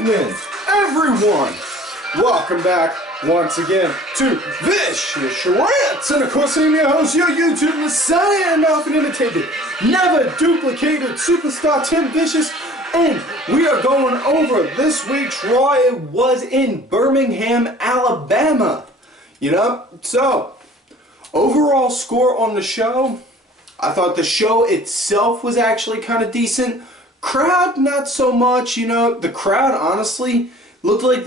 evening, everyone. Welcome back once again to Vicious Rants, and of course I'm your host, your YouTube messiah and often imitated, never duplicated superstar Tim Vicious, and we are going over this week's Raw. It was in Birmingham, Alabama. You know, so overall score on the show, I thought the show itself was actually kind of decent. Crowd, not so much. You know, the crowd honestly looked like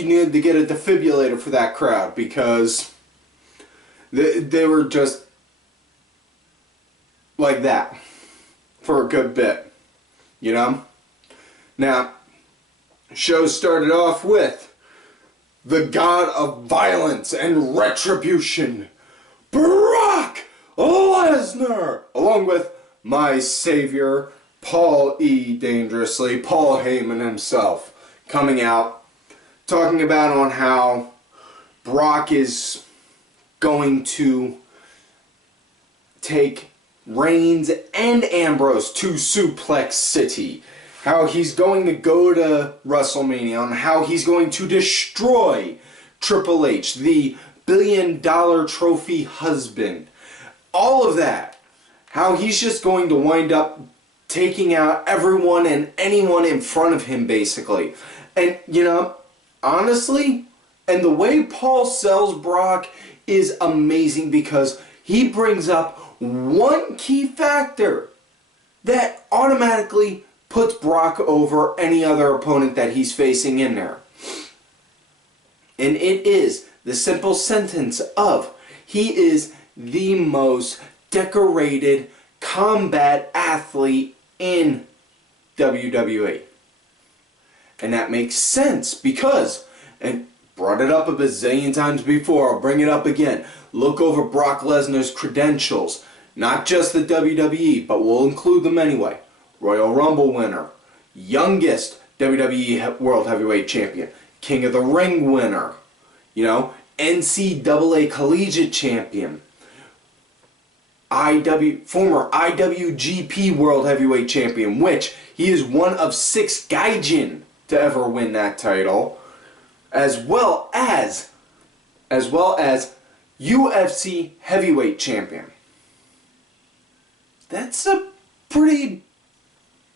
you needed to get a defibrillator for that crowd, because they were just like that for a good bit, you know. Now, show started off with the god of violence and retribution, Brock Lesnar, along with my savior, Paul E. Dangerously, Paul Heyman himself, coming out, talking about on how Brock is going to take Reigns and Ambrose to Suplex City, how he's going to go to WrestleMania, and how he's going to destroy Triple H, the billion-dollar trophy husband. All of that. How he's just going to wind up taking out everyone and anyone in front of him, basically. And, you know, honestly, and the way Paul sells Brock is amazing, because he brings up one key factor that automatically puts Brock over any other opponent that he's facing in there. And it is the simple sentence of, he is the most decorated combat athlete in WWE. And that makes sense because, and brought it up a bazillion times before, I'll bring it up again, look over Brock Lesnar's credentials. Not just the WWE, but we'll include them anyway. Royal Rumble winner, youngest WWE World Heavyweight Champion, King of the Ring winner, you know, NCAA Collegiate Champion, former IWGP World Heavyweight Champion, which he is one of 6 Gaijin to ever win that title, as well as UFC Heavyweight Champion. That's a pretty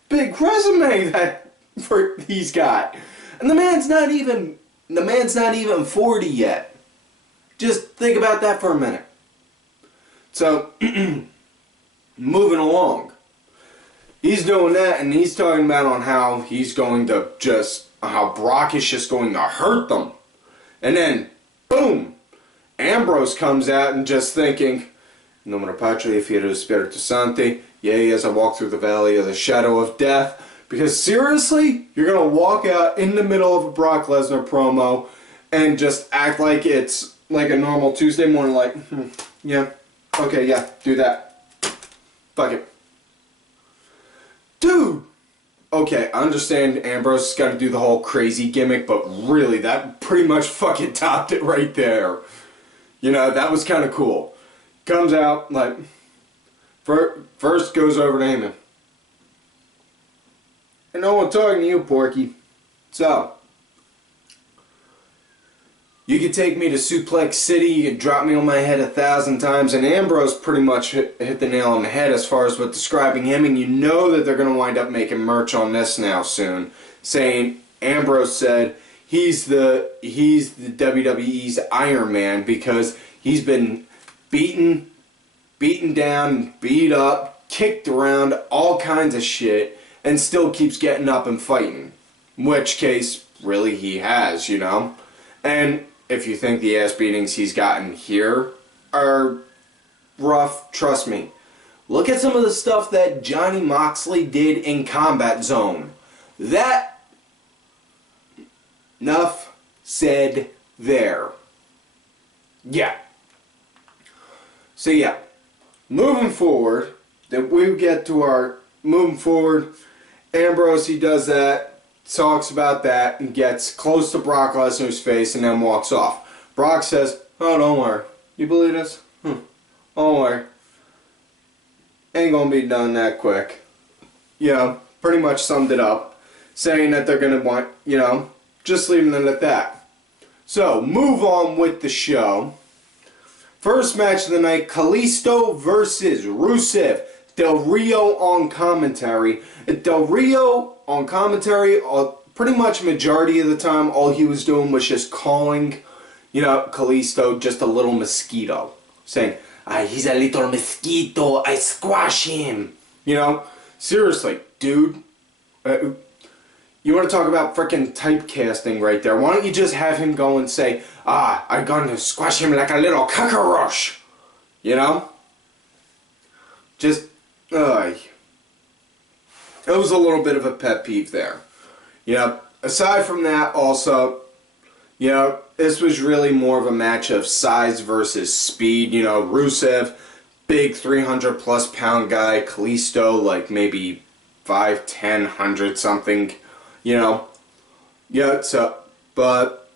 big resume for he's got, and the man's not even 40 yet. Just think about that for a minute. So, moving along, he's doing that, and he's talking about on how he's going to how Brock is just going to hurt them. And then, boom, Ambrose comes out and just thinking, Nomine Patri, Filio Spiritus Sancti, yea, as I walk through the valley of the shadow of death. Because seriously, you're going to walk out in the middle of a Brock Lesnar promo and just act like it's like a normal Tuesday morning, like, yeah. Okay, yeah, do that. Fuck it. Dude! Okay, I understand Ambrose has got to do the whole crazy gimmick, but really, that pretty much fucking topped it right there. You know, that was kind of cool. Comes out, like, first goes over to Heyman. And no one talking to you, Porky. So, you could take me to Suplex City, you could drop me on my head 1,000 times, and Ambrose pretty much hit the nail on the head as far as with describing him, and you know that they're going to wind up making merch on this now soon, saying, Ambrose said, he's the WWE's Iron Man, because he's been beaten down, beat up, kicked around, all kinds of shit, and still keeps getting up and fighting. In which case, really he has, you know? And if you think the ass beatings he's gotten here are rough, trust me. Look at some of the stuff that Johnny Moxley did in Combat Zone. That, enough said there. Yeah. So yeah, moving forward, Ambrose, he does that, talks about that, and gets close to Brock Lesnar's face and then walks off. Brock says, oh, don't worry. You believe this? Don't worry. Ain't gonna be done that quick. Yeah, pretty much summed it up. saying that they're going to want, you know, just leaving it at that. So, move on with the show. First match of the night, Kalisto versus Rusev. Del Rio on commentary. Del Rio on commentary, pretty much majority of the time, all he was doing was just calling, you know, Kalisto just a little mosquito. Saying, he's a little mosquito, I squash him. You know, seriously, dude. You want to talk about frickin' typecasting right there. Why don't you just have him go and say, I'm going to squash him like a little cockroach. You know? Just, it was a little bit of a pet peeve there. You know, aside from that, also, you know, this was really more of a match of size versus speed. You know, Rusev, big 300 plus pound guy. Kalisto, like maybe 5'10", 100 something. You know, yeah, so, but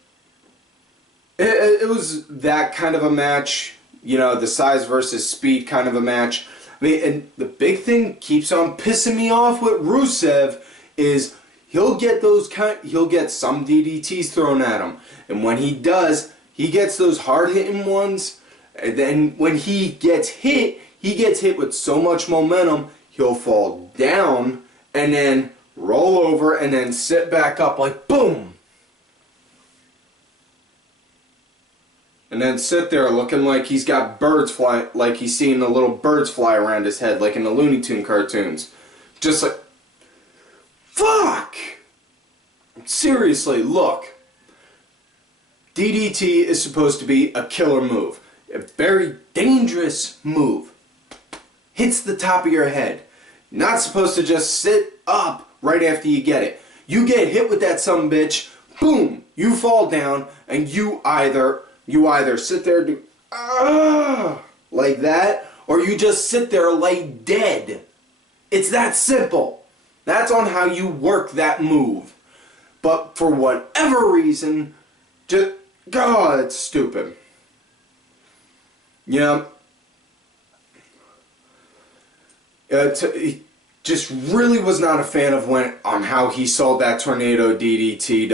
it was that kind of a match, you know, the size versus speed kind of a match. I mean, and the big thing keeps on pissing me off with Rusev is he'll get some DDTs thrown at him, and when he does, he gets those hard-hitting ones, and then when he gets hit with so much momentum, he'll fall down, and then roll over and then sit back up like boom. And then sit there looking like he's got birds fly, like he's seeing the little birds fly around his head like in the Looney Tune cartoons. Just like, fuck! Seriously, look. DDT is supposed to be a killer move. A very dangerous move. Hits the top of your head. Not supposed to just sit up right after you get it. You get hit with that sumbitch, boom, you fall down, and you either sit there and do like that, or you just sit there like dead. It's that simple. That's on how you work that move. But for whatever reason, just God, it's stupid. Yeah. Just really was not a fan of how he sold that tornado DDT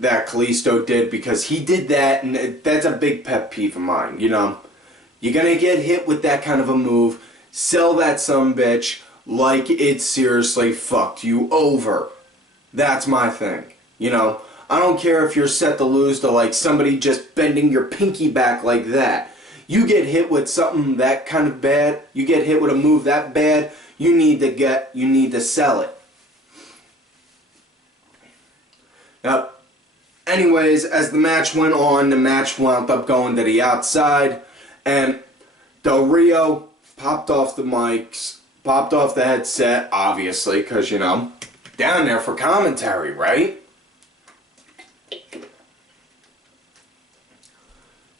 that Kalisto did, because he did that, and that's a big pet peeve of mine. You know, you're gonna get hit with that kind of a move, sell that sumbitch like it seriously fucked you over. That's my thing. You know, I don't care if you're set to lose to like somebody just bending your pinky back like that. You get hit with something that kind of bad, you get hit with a move that bad, you need to sell it. Now, anyways, as the match went on, the match wound up going to the outside, and Del Rio popped off the mics, popped off the headset, obviously, because, you know, down there for commentary, right?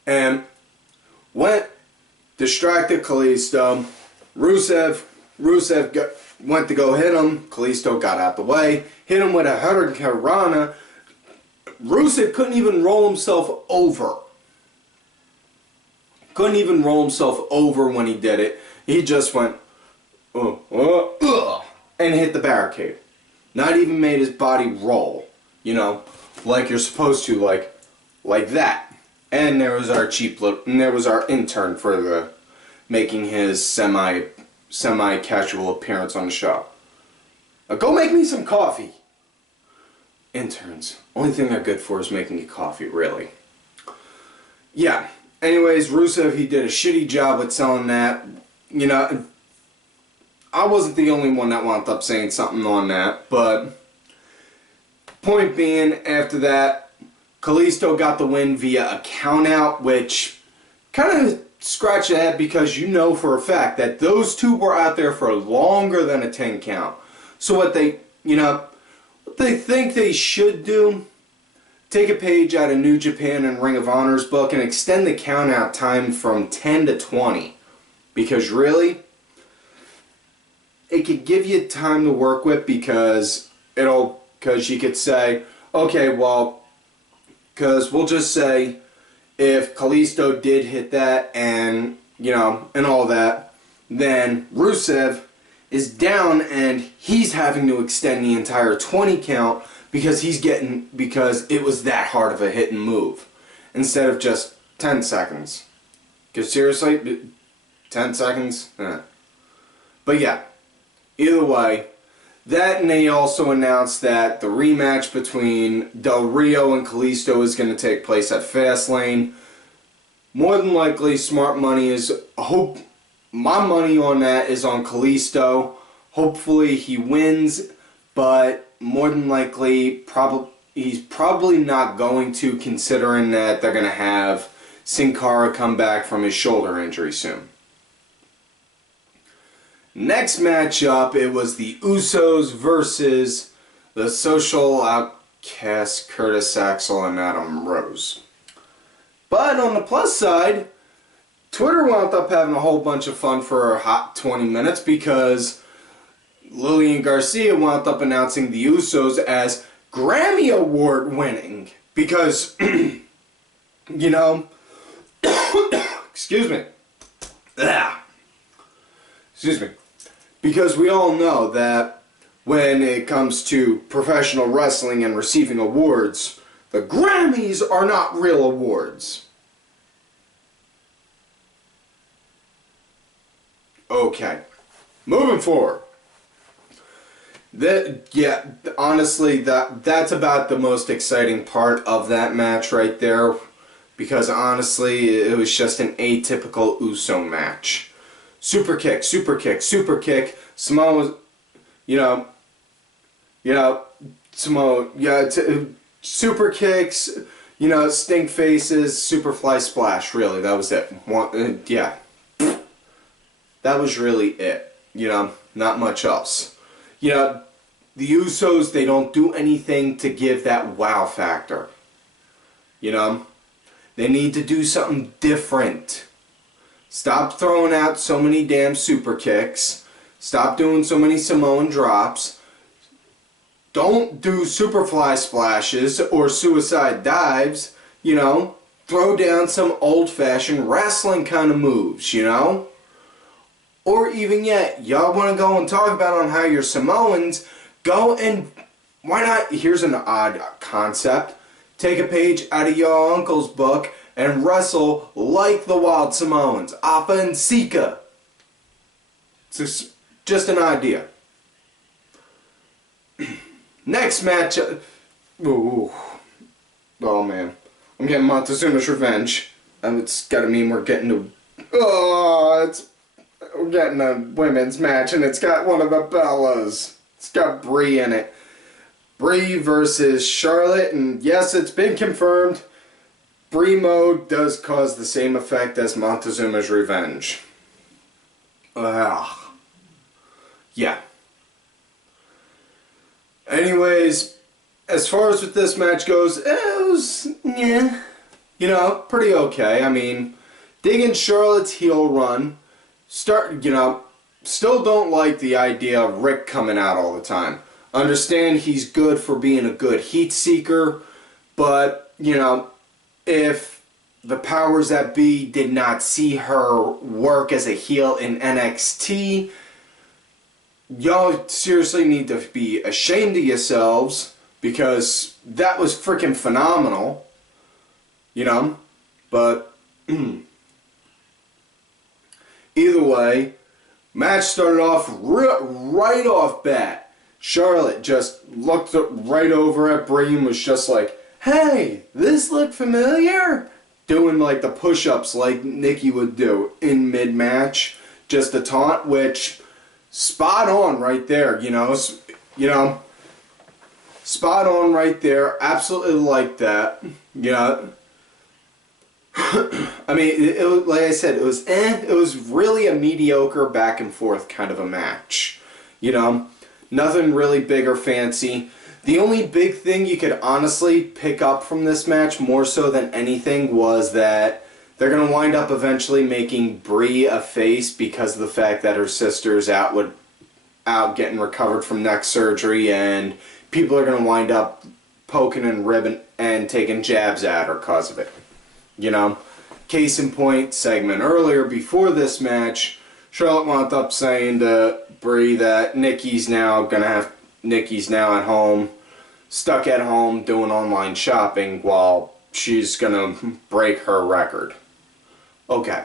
And went, distracted Kalisto. Rusev went to go hit him. Kalisto got out the way. Hit him with a Hurricanrana. Rusev couldn't even roll himself over. Couldn't even roll himself over when he did it. He just went, and hit the barricade. Not even made his body roll. You know, like you're supposed to, like that. And there was our intern for the making his semi-casual appearance on the show. Go make me some coffee. Interns. Only thing they're good for is making you coffee, really. Yeah. Anyways, Rusev, he did a shitty job with selling that. You know, I wasn't the only one that wound up saying something on that, but point being, after that, Kalisto got the win via a countout, which kind of scratched your head because you know for a fact that those two were out there for longer than a 10 count. So what they think they should do, take a page out of New Japan and Ring of Honor's book and extend the countout time from 10 to 20. Because really, it could give you time to work with, because you could say, okay, well, because we'll just say if Kalisto did hit that and, you know, and all that, then Rusev is down and he's having to extend the entire 20 count because because it was that hard of a hit and move instead of just 10 seconds. Because seriously, 10 seconds? But yeah, either way, that, and they also announced that the rematch between Del Rio and Kalisto is going to take place at Fastlane. More than likely, smart money is, my money on that is on Kalisto. Hopefully he wins, but more than likely, he's probably not going to, considering that they're going to have Sin Cara come back from his shoulder injury soon. Next matchup, it was the Usos versus the Social Outcasts, Curtis Axel and Adam Rose. But on the plus side, Twitter wound up having a whole bunch of fun for a hot 20 minutes because Lillian Garcia wound up announcing the Usos as Grammy Award winning. Because, you know, excuse me. Excuse me. Because we all know that when it comes to professional wrestling and receiving awards, the Grammys are not real awards. Okay. Moving forward. Honestly, that's about the most exciting part of that match right there. Because honestly, it was just an atypical Uso match. Super kick, super kick, super kick. Samoa, Samoa, super kicks, stink faces, super fly splash. Really, that was it. Yeah, that was really it. Not much else. The Usos, they don't do anything to give that wow factor. They need to do something different. Stop throwing out so many damn super kicks. Stop doing so many Samoan drops. Don't do super fly splashes or suicide dives. Throw down some old-fashioned wrestling kind of moves, Or even yet, y'all want to go and talk about on how you're Samoans, go and, why not, here's an odd concept, take a page out of your uncle's book and wrestle like the Wild Samoans, Appa and Sika. It's just an idea. Next match. Ooh. Oh man. I'm getting Montezuma's Revenge. It's gotta mean we're getting to... we're getting a women's match and it's got one of the Bellas. It's got Brie in it. Brie versus Charlotte, and yes, it's been confirmed. Brie mode does cause the same effect as Montezuma's Revenge. Yeah. Anyways, as far as with this match goes, it was, pretty okay. I mean, digging Charlotte's heel run. Still don't like the idea of Rick coming out all the time. Understand he's good for being a good heat seeker, but, if the powers that be did not see her work as a heel in NXT, y'all seriously need to be ashamed of yourselves, because that was freaking phenomenal, but either way, match started off right off bat. Charlotte just looked right over at Brie and was just like, hey, this look familiar? Doing like the push-ups like Nikki would do in mid-match. Just a taunt, which, spot on right there, spot on right there. Absolutely like that. I mean, like I said, it was really a mediocre back and forth kind of a match. Nothing really big or fancy. The only big thing you could honestly pick up from this match, more so than anything, was that they're going to wind up eventually making Brie a face because of the fact that her sister's out getting recovered from neck surgery, and people are going to wind up poking and ribbing and taking jabs at her because of it. Case in point, segment earlier before this match, Charlotte wound up saying to Brie that Nikki's now at home, stuck at home doing online shopping while she's gonna break her record. Okay.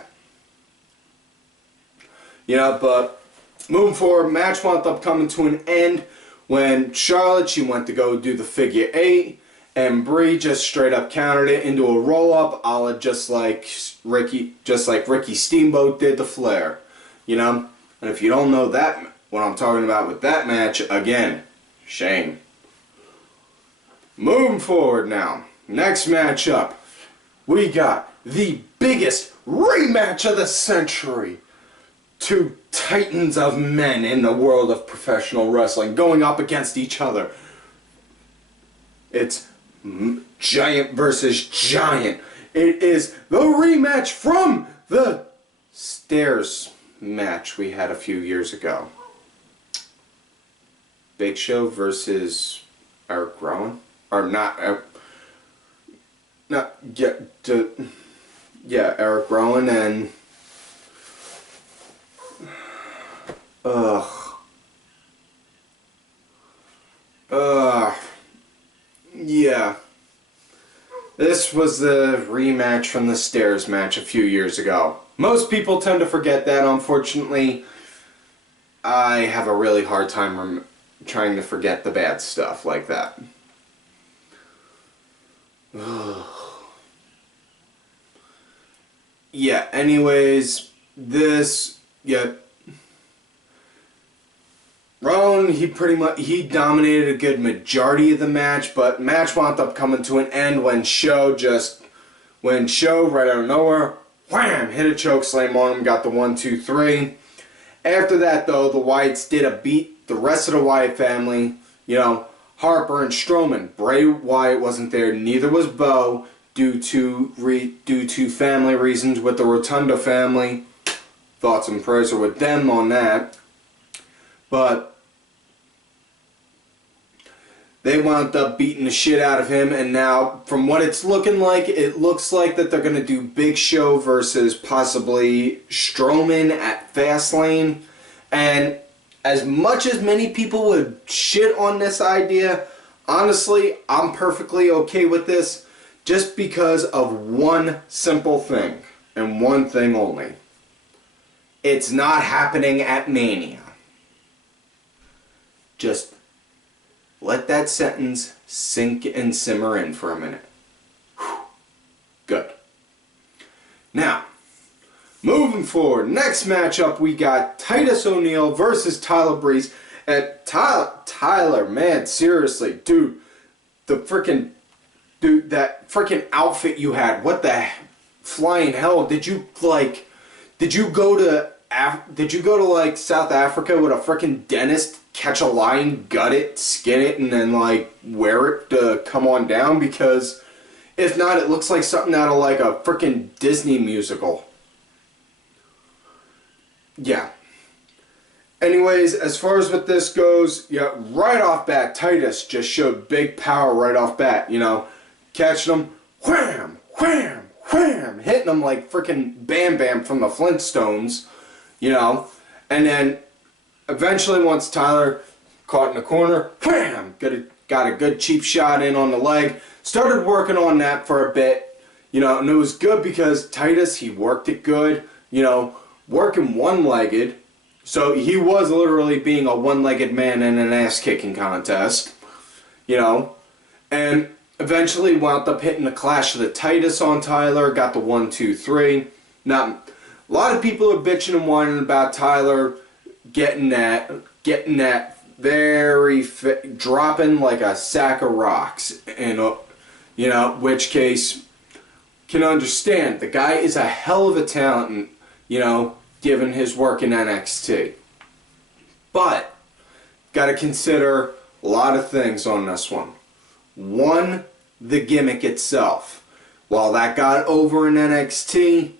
Yeah, but moving forward, match wound up coming to an end when Charlotte, she went to go do the figure 8, and Brie just straight up countered it into a roll-up, a la just like Ricky Steamboat did to Flair. You know? And if you don't know that, what I'm talking about with that match, again, shame. Moving forward now, next matchup, we got the biggest rematch of the century. Two titans of men in the world of professional wrestling going up against each other. It's giant versus giant. It is the rematch from the stairs match we had a few years ago. Big Show versus Erick Rowan, or not? Erick Rowan and yeah. This was the rematch from the stairs match a few years ago. Most people tend to forget that, unfortunately. I have a really hard time trying to forget the bad stuff like that. Yeah, anyways, Rowan, he dominated a good majority of the match, but match wound up coming to an end when Show right out of nowhere, wham, hit a choke slam on him, got the 1, 2, 3. After that, though, the Wyatts did beat the rest of the Wyatt family. You know, Harper and Strowman. Bray Wyatt wasn't there. Neither was Bo, due to family reasons with the Rotunda family. Thoughts and prayers are with them on that. But they wound up beating the shit out of him, and now, from what it's looking like, it looks like that they're going to do Big Show versus possibly Strowman at Fastlane. And as much as many people would shit on this idea, honestly, I'm perfectly okay with this just because of one simple thing, and one thing only. It's not happening at Mania. Just let that sentence sink and simmer in for a minute. Whew. Good. Now, moving forward, next matchup we got Titus O'Neil versus Tyler Breeze. And Tyler, man, seriously, dude, that freaking outfit you had, what the flying hell? Did you go to like South Africa with a freaking dentist, catch a lion, gut it, skin it, and then like wear it to come on down? Because if not, it looks like something out of like a freaking Disney musical. Yeah. Anyways, as far as what this goes, yeah, right off bat, Titus just showed big power right off bat, you know, catching them, wham, wham, wham, hitting them like freaking Bam Bam from the Flintstones, you know, and then eventually, once Tyler caught in the corner, wham, got a good cheap shot in on the leg. Started working on that for a bit, you know, and it was good because Titus, he worked it good, you know, working one-legged. So he was literally being a one-legged man in an ass-kicking contest, you know, and eventually wound up hitting the Clash of the Titus on Tyler, got the 1, 2, 3. Now, a lot of people are bitching and whining about Tyler getting that dropping like a sack of rocks, and you know, which case can understand the guy is a hell of a talent, you know, given his work in NXT. But gotta consider a lot of things on this one. One, the gimmick itself. While that got over in NXT,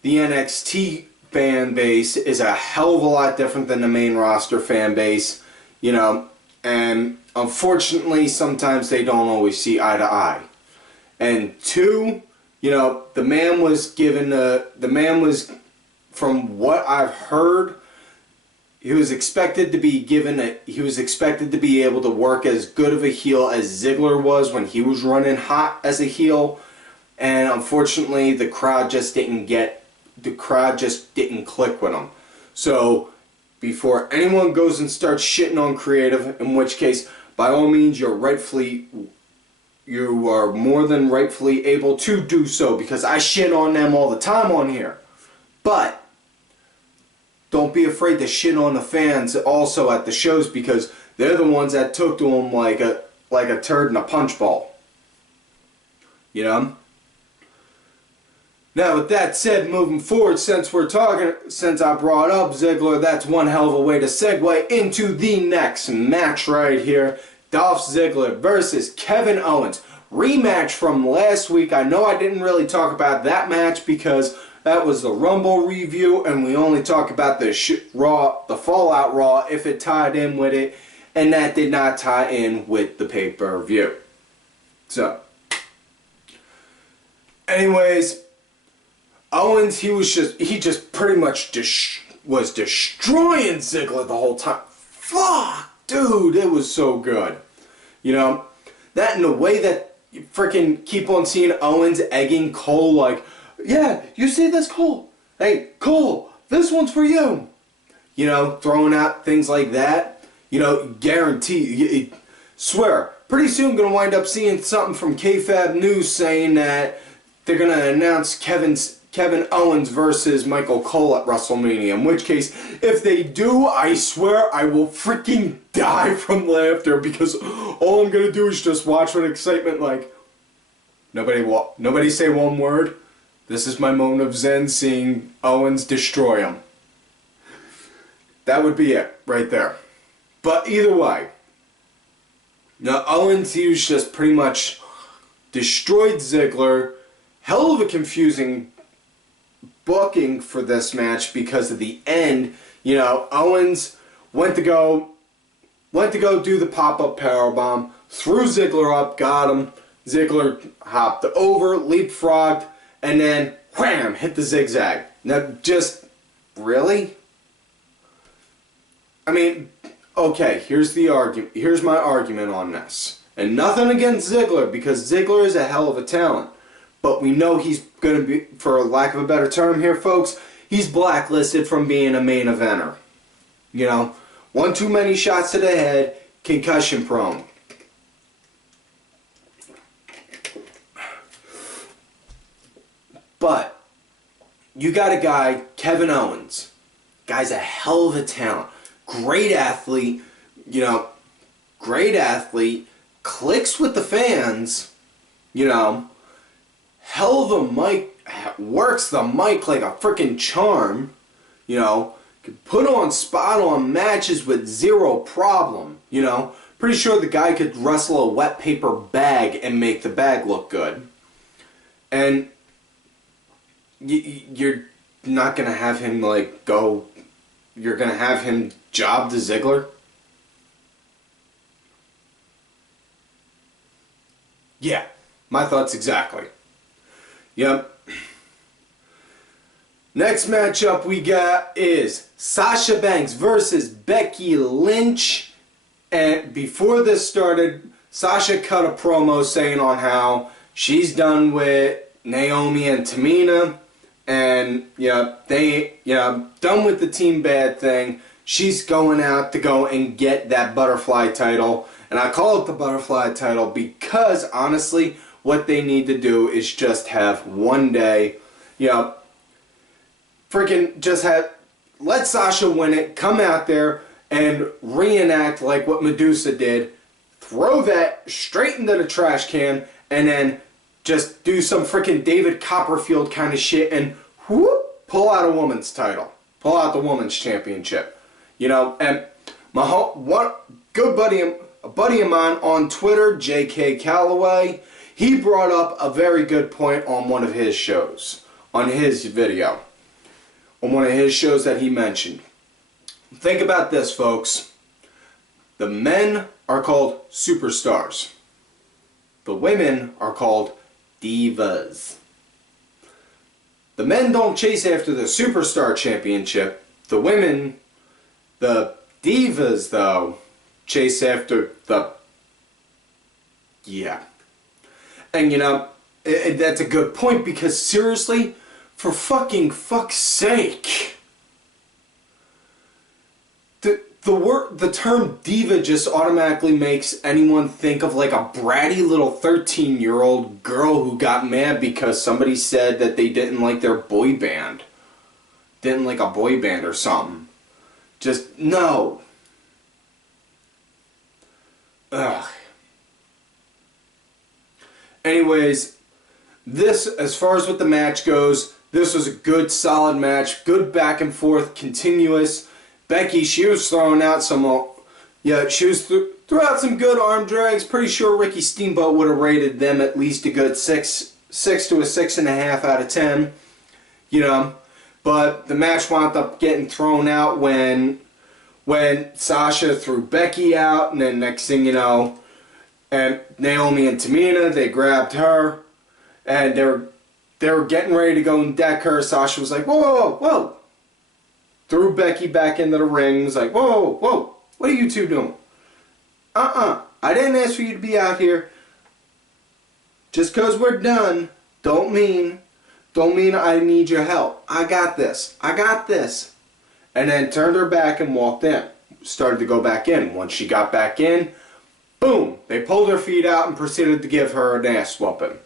the NXT fan base is a hell of a lot different than the main roster fan base, you know, and unfortunately sometimes they don't always see eye to eye. And two, you know, the man was, from what I've heard, he was expected to be able to work as good of a heel as Ziggler was when he was running hot as a heel, and unfortunately the crowd just didn't click with him. So before anyone goes and starts shitting on creative, in which case by all means you are more than rightfully able to do so, because I shit on them all the time on here. But don't be afraid to shit on the fans also at the shows, because they're the ones that took to them like a turd in a punch bowl. You know? Now, with that said, moving forward, since I brought up Ziggler, that's one hell of a way to segue into the next match right here. Dolph Ziggler versus Kevin Owens. Rematch from last week. I know I didn't really talk about that match because that was the Rumble review, and we only talked about the Fallout Raw if it tied in with it, and that did not tie in with the pay-per-view. So, anyways, Owens, he just pretty much was destroying Ziggler the whole time. Fuck, dude, it was so good. You know, that in the way that you freaking keep on seeing Owens egging Cole like, yeah, you see this, Cole? Hey, Cole, this one's for you. You know, throwing out things like that. You know, guarantee, swear, pretty soon going to wind up seeing something from KFAB News saying that they're going to announce Kevin Owens versus Michael Cole at WrestleMania. In which case, if they do, I swear I will freaking die from laughter, because all I'm going to do is just watch with excitement like, nobody say one word. This is my moment of zen, seeing Owens destroy him. That would be it, right there. But either way, now Owens, he was just pretty much destroyed Ziggler. Hell of a confusing booking for this match, because of the end. You know, Owens went to go do the pop-up powerbomb, threw Ziggler up, got him. Ziggler hopped over, leapfrogged, and then wham, hit the zigzag. Now, just really? I mean, okay, here's my argument on this. And nothing against Ziggler, because Ziggler is a hell of a talent. But we know he's going to be, for lack of a better term here, folks, he's blacklisted from being a main eventer. You know, one too many shots to the head, concussion prone. But you got a guy, Kevin Owens. Guy's a hell of a talent. Great athlete, you know, great athlete, clicks with the fans, you know, hell of a mic, works the mic like a freaking charm, you know, could put on spot-on matches with zero problem, you know. Pretty sure the guy could wrestle a wet paper bag and make the bag look good. And you're not going to have him, like, go, you're going to have him job to Ziggler? Yeah, my thoughts exactly. Yep. Next matchup we got is Sasha Banks versus Becky Lynch. And before this started, Sasha cut a promo saying on how she's done with Naomi and Tamina. And, done with the Team Bad thing. She's going out to go and get that butterfly title. And I call it the butterfly title because, honestly, what they need to do is just have one day, freaking just let Sasha win it, come out there and reenact like what Medusa did, throw that straight into the trash can, and then just do some freaking David Copperfield kind of shit and whoop, pull out a woman's title. Pull out the woman's championship. And a buddy of mine on Twitter, J.K. Calloway, he brought up a very good point on one of his shows, on his video, on one of his shows that he mentioned. Think about this, folks. The men are called superstars. The women are called divas. The men don't chase after the superstar championship. The women The Divas, though, chase after the... Yeah. And, you know, that's a good point, because seriously, for fuck's sake, the term diva just automatically makes anyone think of like a bratty little 13-year-old girl who got mad because somebody said that they didn't like their boy band. Didn't like a boy band or something. Just, no. Ugh. Anyways, this, as far as what the match goes, this was a good, solid match. Good back and forth, continuous. Becky, she was throwing out some, yeah, she was threw out some good arm drags. Pretty sure Ricky Steamboat would have rated them at least a good 6 to a 6.5 out of 10. You know, but the match wound up getting thrown out when Sasha threw Becky out, and then next thing you know, and Naomi and Tamina, they grabbed her, and they were getting ready to go and deck her. Sasha was like, whoa, whoa, whoa, whoa. Threw Becky back into the ring. Was like, whoa, whoa, whoa, what are you two doing? I didn't ask for you to be out here. Just because we're done, don't mean I need your help. I got this. I got this. And then turned her back and walked in. Started to go back in. Once she got back in, boom, they pulled her feet out and proceeded to give her an ass whooping.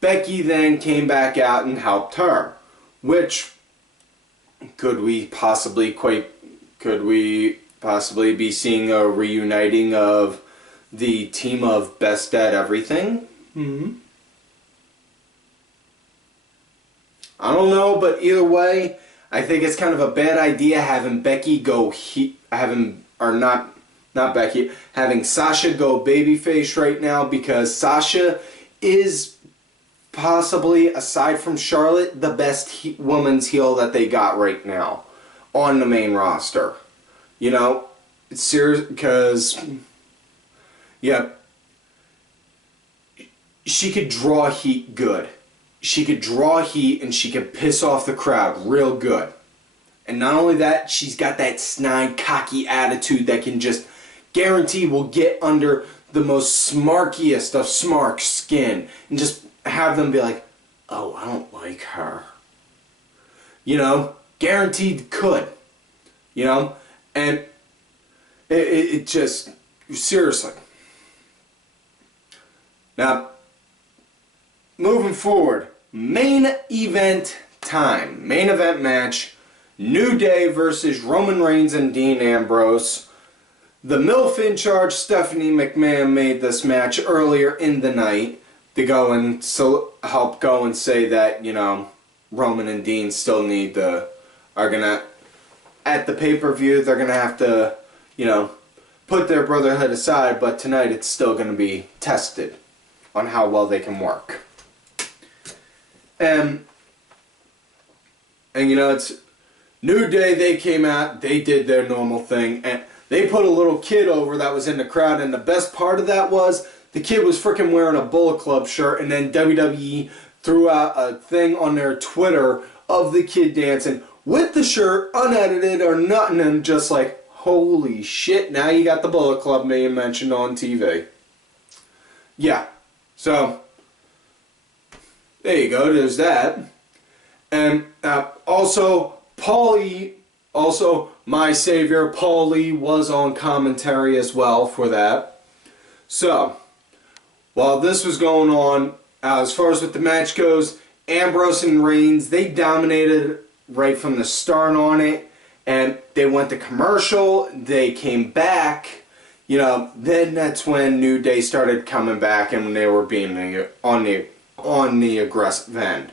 Becky then came back out and helped her, which could we possibly be seeing a reuniting of the team of Best at Everything? I don't know, but either way, I think it's kind of a bad idea having Becky go having Sasha go babyface right now, because Sasha is possibly, aside from Charlotte, the best woman's heel that they got right now on the main roster. You know, it's serious, because, yeah, she could draw heat good. She could draw heat and she could piss off the crowd real good. And not only that, she's got that snide, cocky attitude that can just guarantee will get under the most smarkiest of smart skin and just have them be like, oh, I don't like her. You know, guaranteed could. You know, and it just, seriously. Now, moving forward, main event time. Main event match. New Day versus Roman Reigns and Dean Ambrose. The MILF in charge, Stephanie McMahon, made this match earlier in the night to go and help go and say that, you know, Roman and Dean still need to, are gonna, at the pay-per-view, they're gonna have to, you know, put their brotherhood aside, but tonight it's still gonna be tested on how well they can work. And you know, it's New Day, they came out, they did their normal thing, and they put a little kid over that was in the crowd, and the best part of that was the kid was freaking wearing a Bullet Club shirt, and then WWE threw out a thing on their Twitter of the kid dancing with the shirt, unedited or nothing, and just like, holy shit, now you got the Bullet Club being mentioned on TV. Yeah, so there you go, there's that. And also, Paulie, also my savior, Paulie, was on commentary as well for that. So, while this was going on, as far as what the match goes, Ambrose and Reigns, they dominated right from the start on it. And they went to commercial, they came back, you know, then that's when New Day started coming back and they were being on the aggressive end.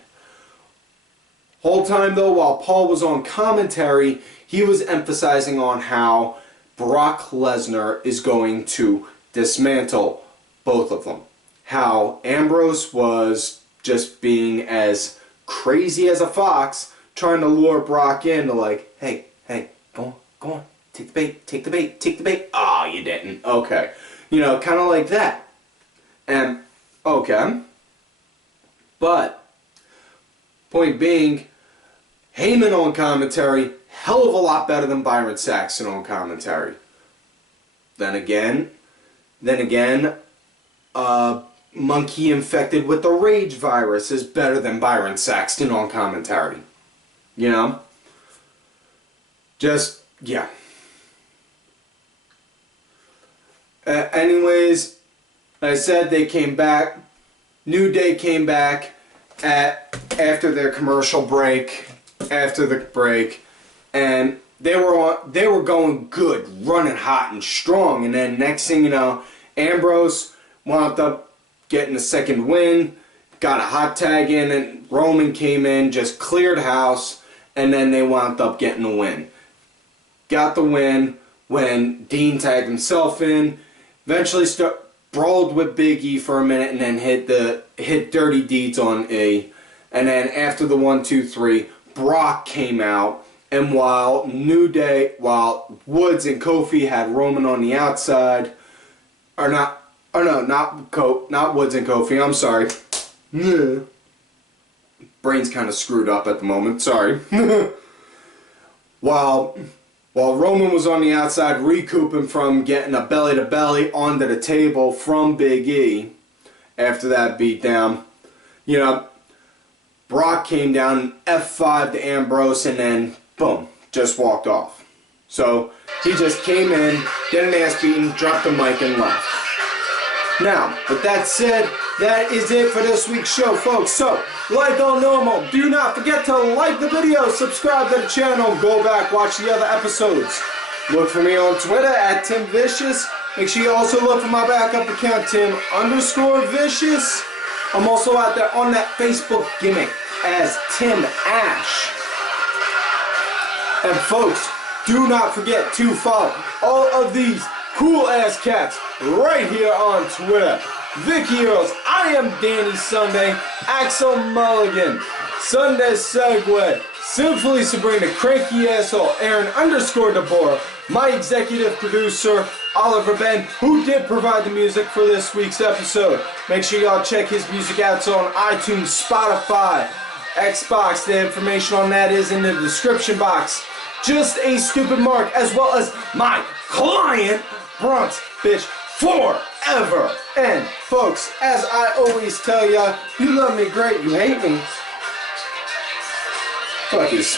Whole time though, while Paul was on commentary, he was emphasizing on how Brock Lesnar is going to dismantle both of them. How Ambrose was just being as crazy as a fox, trying to lure Brock into like, hey, go on, take the bait, take the bait, take the bait. Ah, you didn't. Okay. You know, kind of like that. And, okay. But, point being, Heyman on commentary, hell of a lot better than Byron Saxton on commentary. Then again, monkey infected with the rage virus is better than Byron Saxton on commentary. You know? Just, yeah. Anyways, like I said, they came back. New Day came back after their commercial break, and they were going good, running hot and strong, and then next thing you know, Ambrose wound up getting a second win, got a hot tag in, and Roman came in, just cleared house, and then they wound up getting the win. Got the win when Dean tagged himself in, eventually brawled with Big E for a minute, and then hit Dirty Deeds on E, and then after the 1, 2, 3, Brock came out, and while Woods and Kofi had Roman on the outside, not Woods and Kofi, I'm sorry. Brain's kind of screwed up at the moment, sorry. While Roman was on the outside recouping from getting a belly-to-belly onto the table from Big E after that beatdown, you know, Brock came down, F5 to Ambrose, and then, boom, just walked off. So, he just came in, did an ass beating, dropped the mic, and left. Now, with that said, that is it for this week's show, folks. So, like all normal, do not forget to like the video, subscribe to the channel, go back, watch the other episodes. Look for me on Twitter at TimVicious. Make sure you also look for my backup account, Tim_Vicious. I'm also out there on that Facebook gimmick as Tim Ash. And folks, do not forget to follow all of these cool ass cats right here on Twitter. Vicky Earls, I am Danny Sunday, Axel Mulligan, Sunday Segway, Sinfully Sabrina, Cranky Asshole, Aaron_Deborah, my executive producer, Oliver Ben, who did provide the music for this week's episode. Make sure y'all check his music out. It's on iTunes, Spotify, Xbox. The information on that is in the description box. Just a Stupid Mark, as well as my client, Bronx Bitch Forever. And folks, as I always tell ya, you love me great, you hate me. Fuck yous.